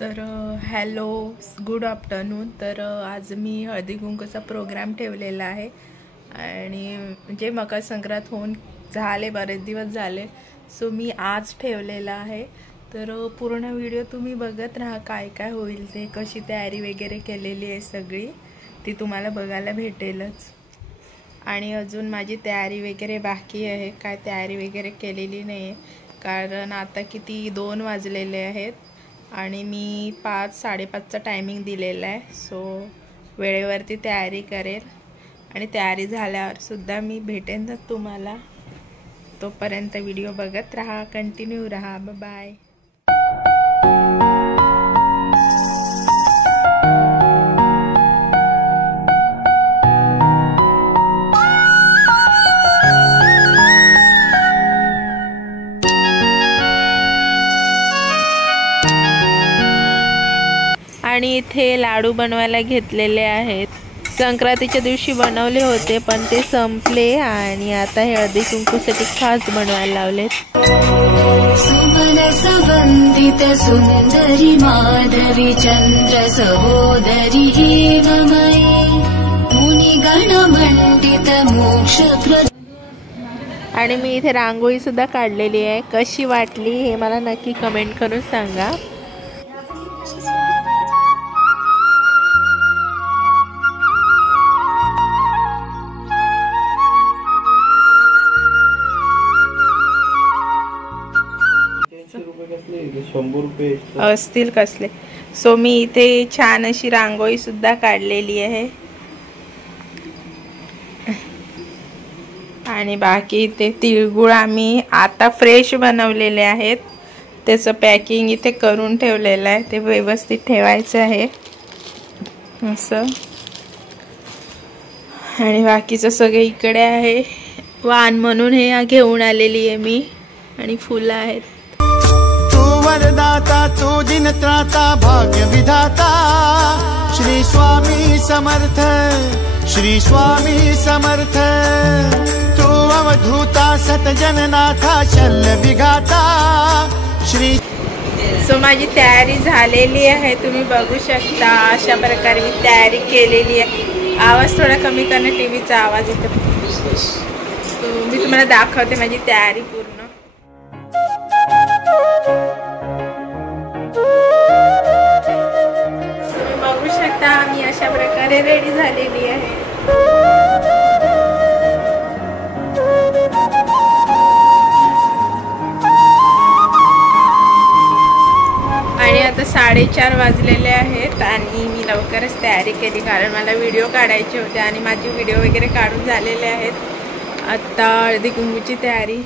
तर hello, good afternoon. तर आज मी हळदी कुंकूचा प्रोग्राम ठेवलेला आहे आणि म्हणजे मकर संक्रांत होऊन झाले बरेच दिवस झाले, सो मी आज ठेवलेला आहे। तर पूर्ण व्हिडिओ तुम्ही बघत राहा, काय काय होईल ते, कशी तयारी वगैरे केलेली आहे सगळी ती तुम्हाला बघायला भेटेलच। आणि अजून माझी तयारी वगैरे बाकी आहे, काय तयारी वगैरे केलेली नाही आहे, कारण आता किती 2 वाजलेले आहेत आणि मी 5-5:30चा टायमिंग दिलेला आहे। सो वेळेवरती तयारी करेल आणि तयारी झाल्यावर सुद्धा मी भेटेन तुम्हाला। तोपर्यंत व्हिडिओ बघत राहा, कंटिन्यू राहा। Bye bye. आणि इथे लाडू बनवायला घेतलेले आहेत, संक्रांतीच्या दिवशी बनवले होते पण ते संपले आणि आता हे हळदी कुंकूसाठी खास बनवायला लावलेत। सुमनसवंदित सुंदरी माधवी चंद्र सहोदरी हेममयी मुनी गणमंडित मोक्षप्रद। आणि मी इथे रांगोळी सुद्धा काढलेली आहे, कशी वाटली हे मला नक्की कमेंट करून सांगा। असतील कसले। सो मी इथे छान अशी रांगोळी सुद्धा काढलेली आहे आणि बाकी इथे तिळगुळ आम्ही आता फ्रेश बनवलेले आहेत, त्याचं पॅकिंग इथे करून ठेवलेलं आहे, ते व्यवस्थित ठेवायचं आहे असं। आणि बाकीचं सगळं इकडे आहे, वाण म्हणून हे घेऊन आलेली आहे मी, आणि फुलं आहेत। वरदाता तू दिनत्राता भाग्य विधाता श्री स्वामी समर्थ, श्री स्वामी समर्थ। तू अवधूता सतजननाथा शल्य विघाता श्री। सो माझी तयारी झालेली आहे, तुम्ही बघू शकता अशा प्रकारे मी तयारी केलेली आहे। आवाज थोडा कमी करणं, टीव्हीचा आवाज येतो। मी तुम्हाला दाखवते माझी तयारी पूर्ण। मी अशा प्रकारे रेडी झालेली आहे। आणि आता 4:30 वाजलेले आहेत आणि मी लवकरच तयारी केली, कारण मला व्हिडिओ काढायचे होते आणि माझे व्हिडिओ वगैरे काढून झालेले आहेत। आता हळदी कुंकूची तयारी।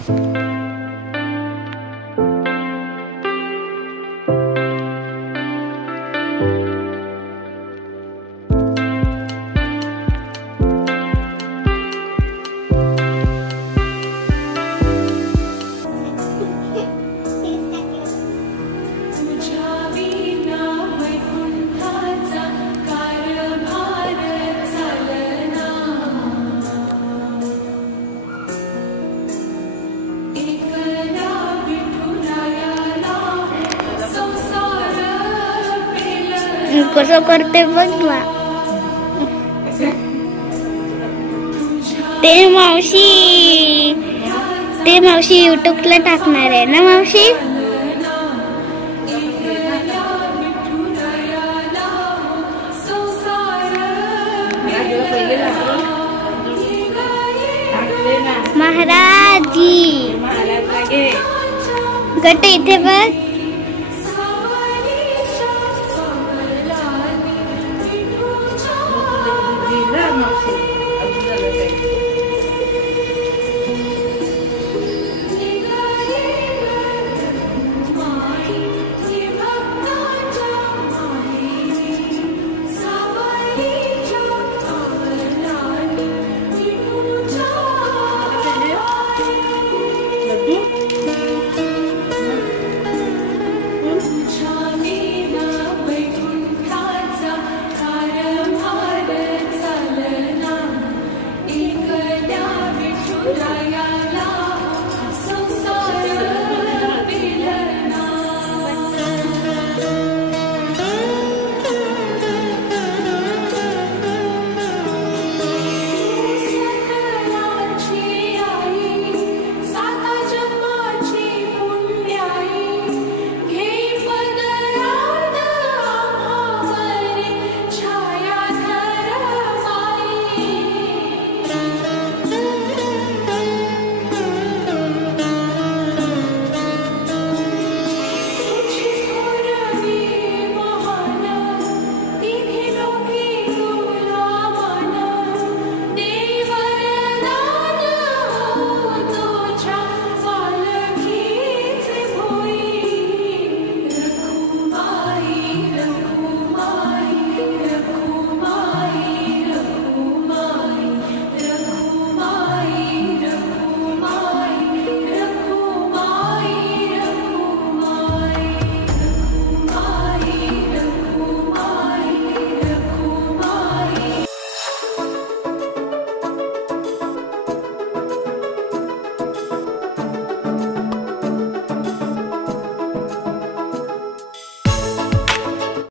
कसं करते बघ ना ते मावशी यूट्यूबला टाकणार आहे ना मावशी। महाराज जी गट इथे बघ।